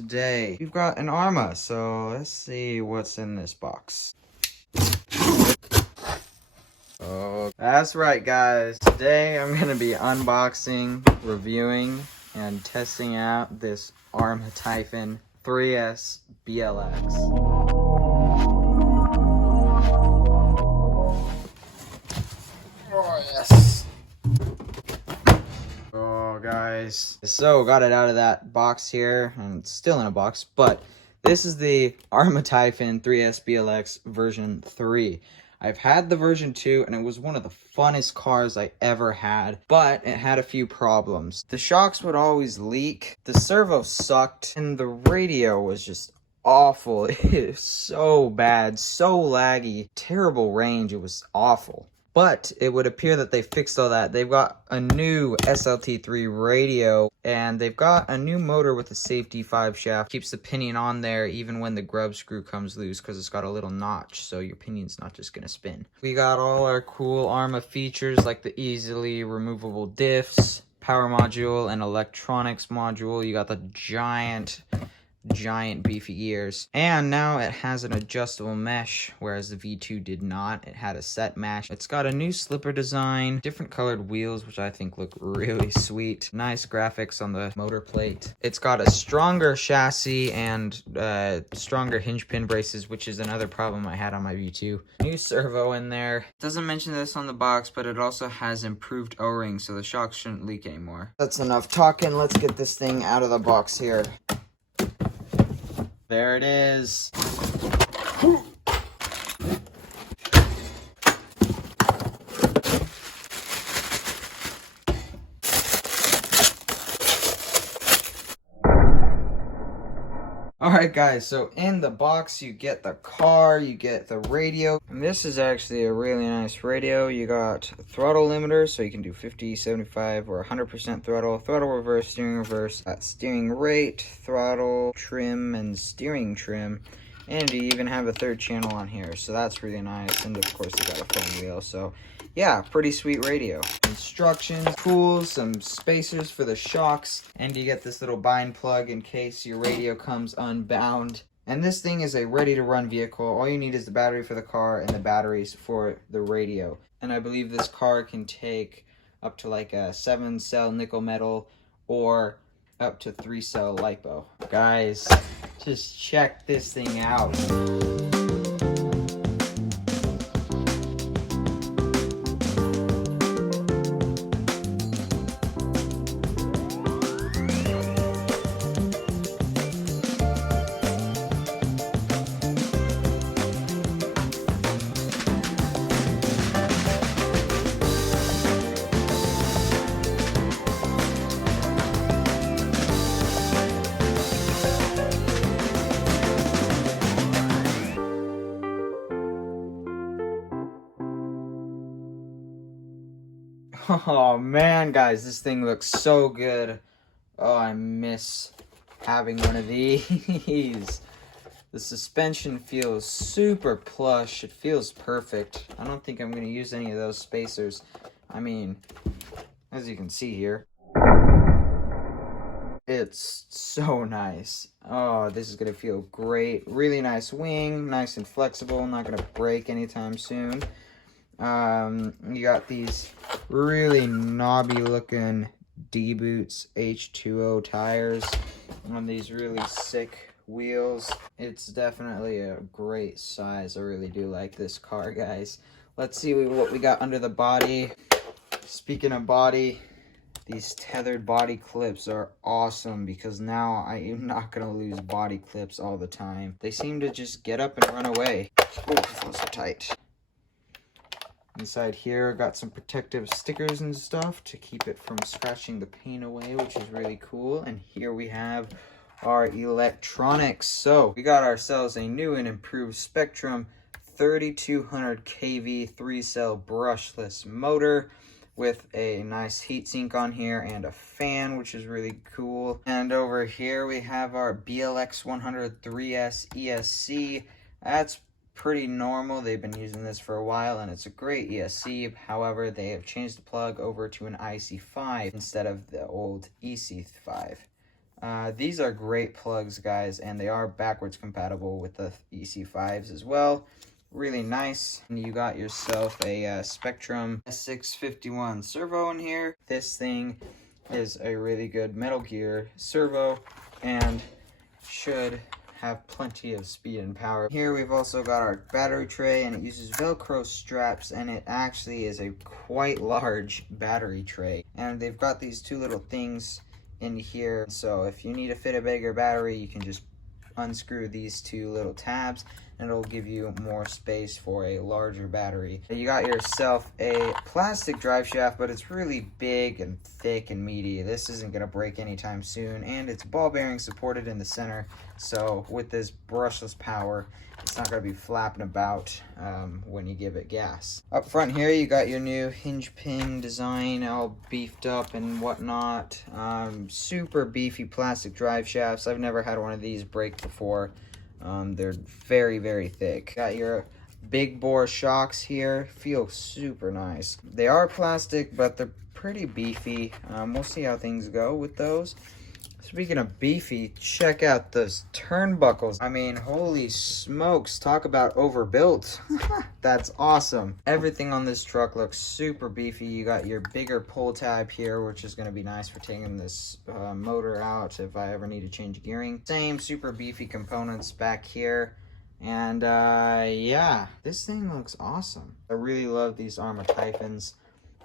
today we've got an ARRMA, so let's see what's in this box. Oh, that's right guys. Today I'm going to be unboxing, reviewing, and testing out this ARRMA Typhon 3S BLX. Oh yes. Oh guys, so got it out of that box here, and it's still in a box, but this is the ARRMA Typhon 3S BLX version 3. I've had the version 2, and it was one of the funnest cars I ever had, but it had a few problems. The shocks would always leak, the servo sucked, and the radio was just awful. It was so bad, so laggy, terrible range, it was awful. But it would appear that they fixed all that. They've got a new SLT3 radio, and they've got a new motor with a safety 5 shaft. Keeps the pinion on there even when the grub screw comes loose because it's got a little notch, so your pinion's not just going to spin. We got all our cool ARRMA features like the easily removable diffs, power module, and electronics module. You got the giant beefy ears, and now it has an adjustable mesh, whereas the V2 did not. It had a set mesh. It's got a new slipper design, different colored wheels, which I think look really sweet, nice graphics on the motor plate. It's got a stronger chassis and stronger hinge pin braces, which is another problem I had on my V2. New servo in there. It doesn't mention this on the box, but it also has improved O-rings, so the shocks shouldn't leak anymore. That's enough talking. Let's get this thing out of the box here. There it is. Alright guys, so in the box you get the car, you get the radio, and this is actually a really nice radio. You got throttle limiter, so you can do 50, 75, or 100% throttle reverse, steering rate, throttle trim, and steering trim, and you even have a third channel on here, so that's really nice. And of course you got a foam wheel, so yeah, pretty sweet radio. Instructions, tools, some spacers for the shocks, and you get this little bind plug in case your radio comes unbound. And this thing is a ready-to-run vehicle. All you need is the battery for the car and the batteries for the radio. And I believe this car can take up to like a 7-cell nickel metal or up to 3-cell LiPo. Guys, just check this thing out. Oh man, guys, this thing looks so good. Oh, I miss having one of these. The suspension feels super plush. It feels perfect. I don't think I'm going to use any of those spacers. I mean, as you can see here, it's so nice. Oh, this is going to feel great. Really nice wing, nice and flexible, not going to break anytime soon. You got these really knobby looking D-Boots H2O tires on these really sick wheels. It's definitely a great size. I really do like this car, guys. Let's see what we got under the body. Speaking of body, these tethered body clips are awesome because now I am not going to lose body clips all the time. They seem to just get up and run away. Oh, those are tight. Inside here, got some protective stickers and stuff to keep it from scratching the paint away, which is really cool. And here we have our electronics. So we got ourselves a new and improved Spectrum 3200 kV 3-cell brushless motor with a nice heatsink on here and a fan, which is really cool. And over here we have our BLX 100 3S ESC. That's pretty normal. They've been using this for a while and it's a great ESC. However, they have changed the plug over to an IC5 instead of the old EC5. These are great plugs, guys, and they are backwards compatible with the EC5s as well. Really nice. And you got yourself a Spectrum S651 servo in here. This thing is a really good Metal Gear servo and should have plenty of speed and power. Here we've also got our battery tray, and it uses Velcro straps, and it actually is a quite large battery tray. And they've got these two little things in here, so if you need to fit a bigger battery, you can just unscrew these two little tabs and it'll give you more space for a larger battery. You got yourself a plastic drive shaft, but it's really big and thick and meaty. This isn't gonna break anytime soon, and it's ball bearing supported in the center, so with this brushless power, it's not gonna be flapping about when you give it gas. Up front here, you got your new hinge pin design, all beefed up and whatnot. Super beefy plastic drive shafts. I've never had one of these break before. They're very, very thick. Got your big bore shocks here. Feel super nice. They are plastic, but they're pretty beefy. We'll see how things go with those. Speaking of beefy, check out those turnbuckles. I mean, holy smokes, talk about overbuilt. That's awesome. Everything on this truck looks super beefy. You got your bigger pull tab here, which is gonna be nice for taking this motor out if I ever need to change gearing. Same super beefy components back here. And yeah, this thing looks awesome. I really love these ARRMA Typhons.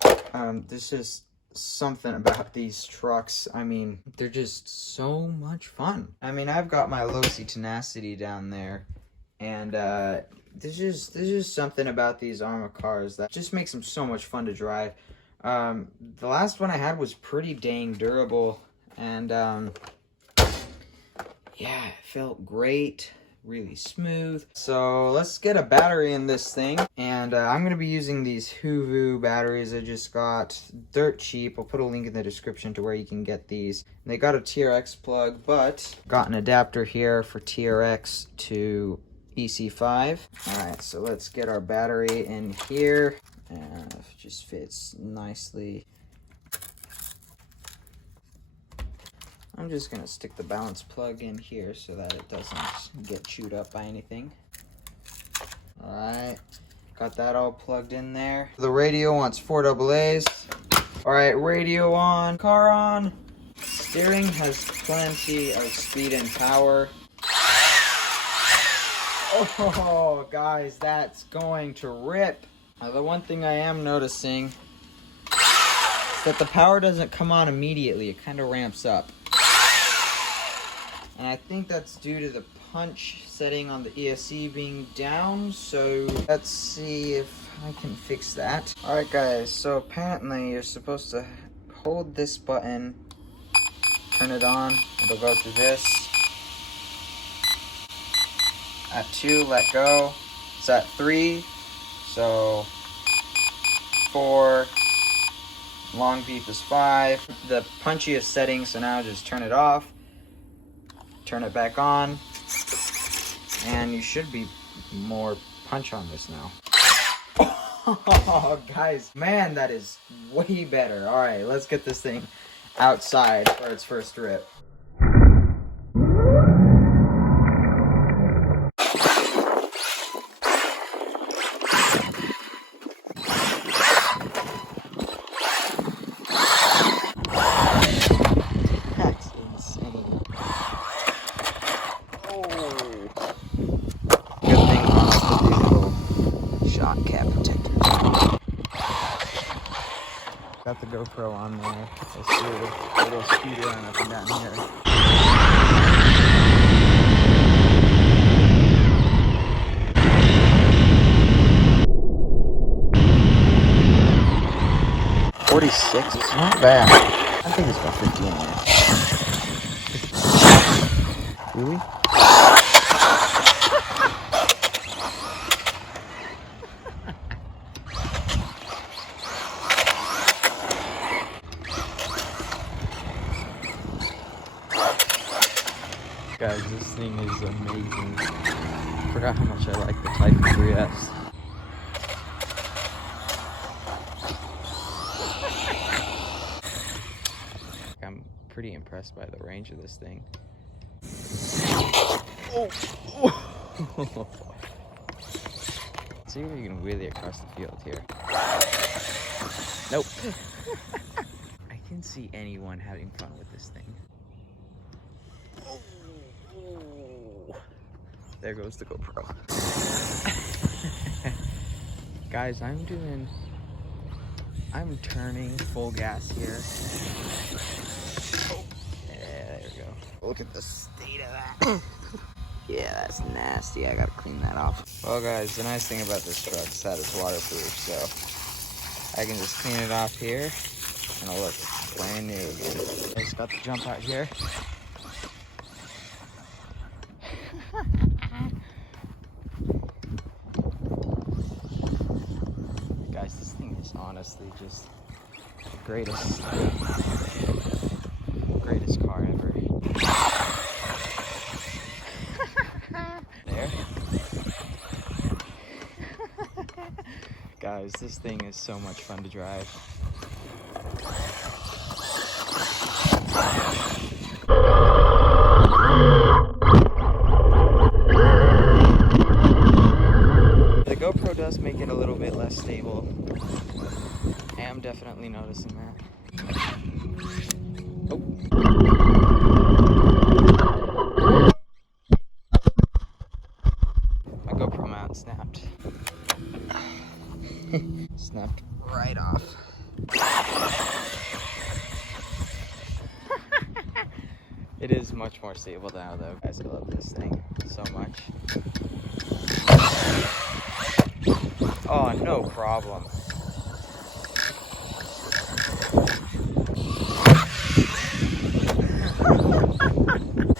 There's just something about these trucks. I mean, they're just so much fun. I mean, I've got my Losi Tenacity down there, and there's just something about these ARRMA cars that just makes them so much fun to drive. The last one I had was pretty dang durable, and yeah, it felt great. Really smooth. So let's get a battery in this thing, and I'm gonna be using these Hoovu batteries I just got dirt cheap. I'll put a link in the description to where you can get these. And they got a TRX plug, but got an adapter here for TRX to EC5. All right, so let's get our battery in here, and it just fits nicely. I'm just gonna stick the balance plug in here so that it doesn't get chewed up by anything. All right, got that all plugged in there. The radio wants 4 AA's. All right, radio on, car on. Steering has plenty of speed and power. Oh, guys, that's going to rip. Now, the one thing I am noticing is that the power doesn't come on immediately. It kind of ramps up. And I think that's due to the punch setting on the ESC being down, so let's see if I can fix that. Alright guys, so apparently you're supposed to hold this button, turn it on, it'll go through this. At 2, let go. It's at 3, so 4, long beep is 5. The punchiest setting, so now just turn it off. Turn it back on, and you should be more punch on this now. Oh, guys, man, that is way better. All right, let's get this thing outside for its first rip. Got the GoPro on there. Let's do a little speed run up and down here. $46, it's not bad. I think it's about 50 in there. Really? Guys, this thing is amazing. I forgot how much I like the Typhon 3S. I'm pretty pretty impressed by the range of this thing. See if we can wheelie across the field here. Nope. I can see anyone having fun with this thing. There goes the GoPro. Guys, I'm turning full gas here. Oh, yeah, there we go. Look at the state of that. Yeah, that's nasty. I gotta clean that off. Well, guys, the nice thing about this truck is that it's waterproof, so I can just clean it off here, and it'll look brand new again. I just got the jump out here. Guys, this thing is honestly just the greatest car ever. There. Guys, this thing is so much fun to drive. The GoPro does make it a little bit less stable. I am definitely noticing that. Oh. My GoPro mount snapped. Snapped right off. It is much more stable now though. Guys, I love this thing so much. Oh, no problem.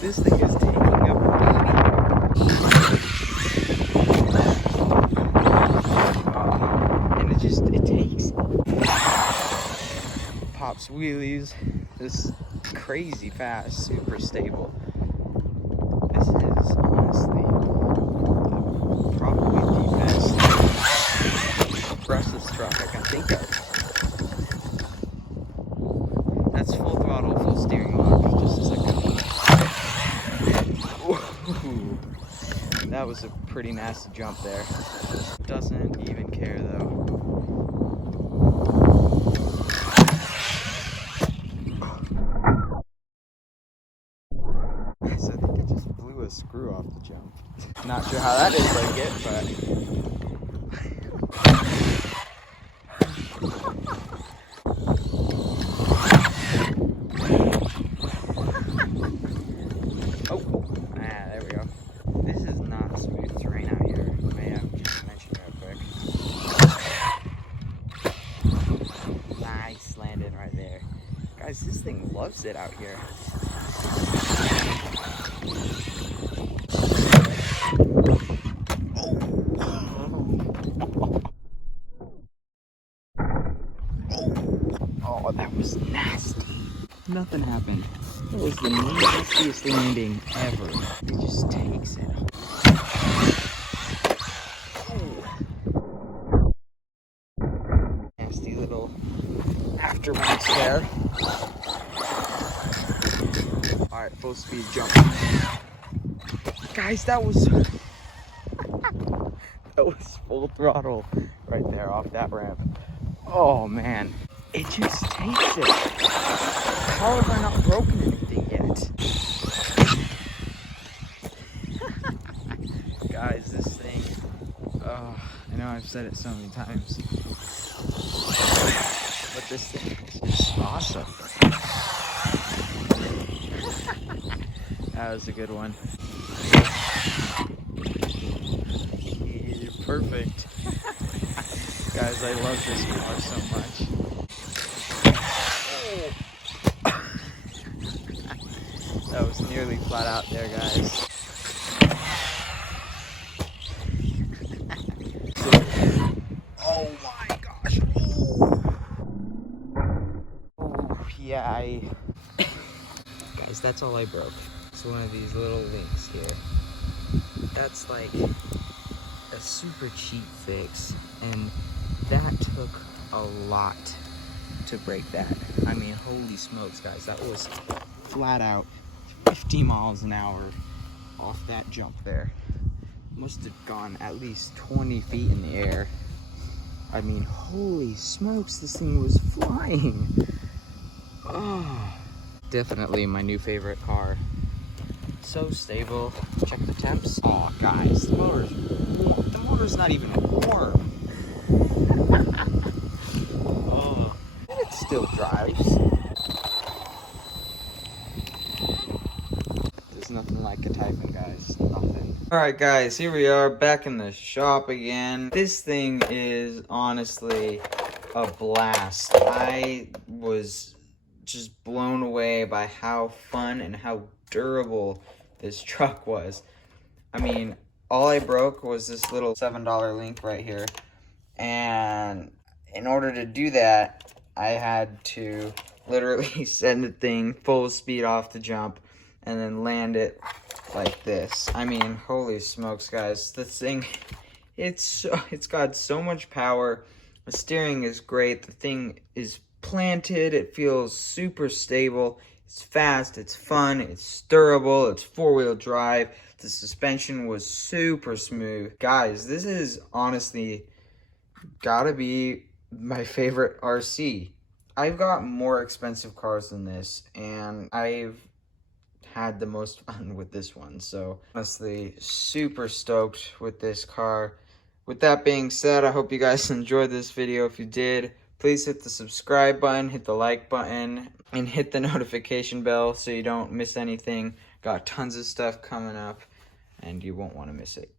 This thing is taking a beating. And it takes. Pops wheelies. This is crazy fast, super stable. This is honestly probably the best brushless truck I can think of. That's full throttle, full steering lock, just a second. Ooh, that was a pretty nasty jump there. Doesn't even care though. So I think I just blew a screw off the jump. Not sure how that is like it, but there we go. This is not smooth terrain out here. May I just mention real quick. Nice landing right there. Guys, this thing loves it out here. Oh, that was nasty. Nothing happened. That was the nastiest landing ever. It just takes it. Oh. Nasty little afterburst there. Alright, full speed jump. Guys, that was that was full throttle right there off that ramp. Oh man, it just takes it. How have I not broken anything yet? Guys, this thing, oh, I know I've said it so many times, but this thing is just awesome. That was a good one. Yeah, perfect. Guys, I love this car so much. That was nearly flat out there, guys. Oh my gosh. Oh, yeah, guys, that's all I broke. It's one of these little links here. That's like a super cheap fix, and that took a lot to break that. I mean, holy smokes, guys, that was flat out 50 miles an hour off that jump there. Must have gone at least 20 feet in the air. I mean, holy smokes, this thing was flying. Oh, definitely my new favorite car. So stable. Check the temps. Oh, guys, the motor's warm. The motor's not even warm. Oh, and it still drives. There's nothing like a Typhon, guys. Nothing. Alright, guys, here we are back in the shop again. This thing is honestly a blast. I was just blown away by how fun and how durable this truck was. I mean, all I broke was this little $7 link right here. And in order to do that, I had to literally send the thing full speed off the jump and then land it like this. I mean, holy smokes, guys. This thing, it's got so much power. The steering is great. The thing is planted. It feels super stable. It's fast, it's fun, it's durable, it's four-wheel drive. The suspension was super smooth. Guys, this is honestly gotta be my favorite RC. I've got more expensive cars than this, and I've had the most fun with this one. So honestly, super stoked with this car. With that being said, I hope you guys enjoyed this video. If you did, please hit the subscribe button, hit the like button, and hit the notification bell so you don't miss anything. Got tons of stuff coming up, and you won't want to miss it.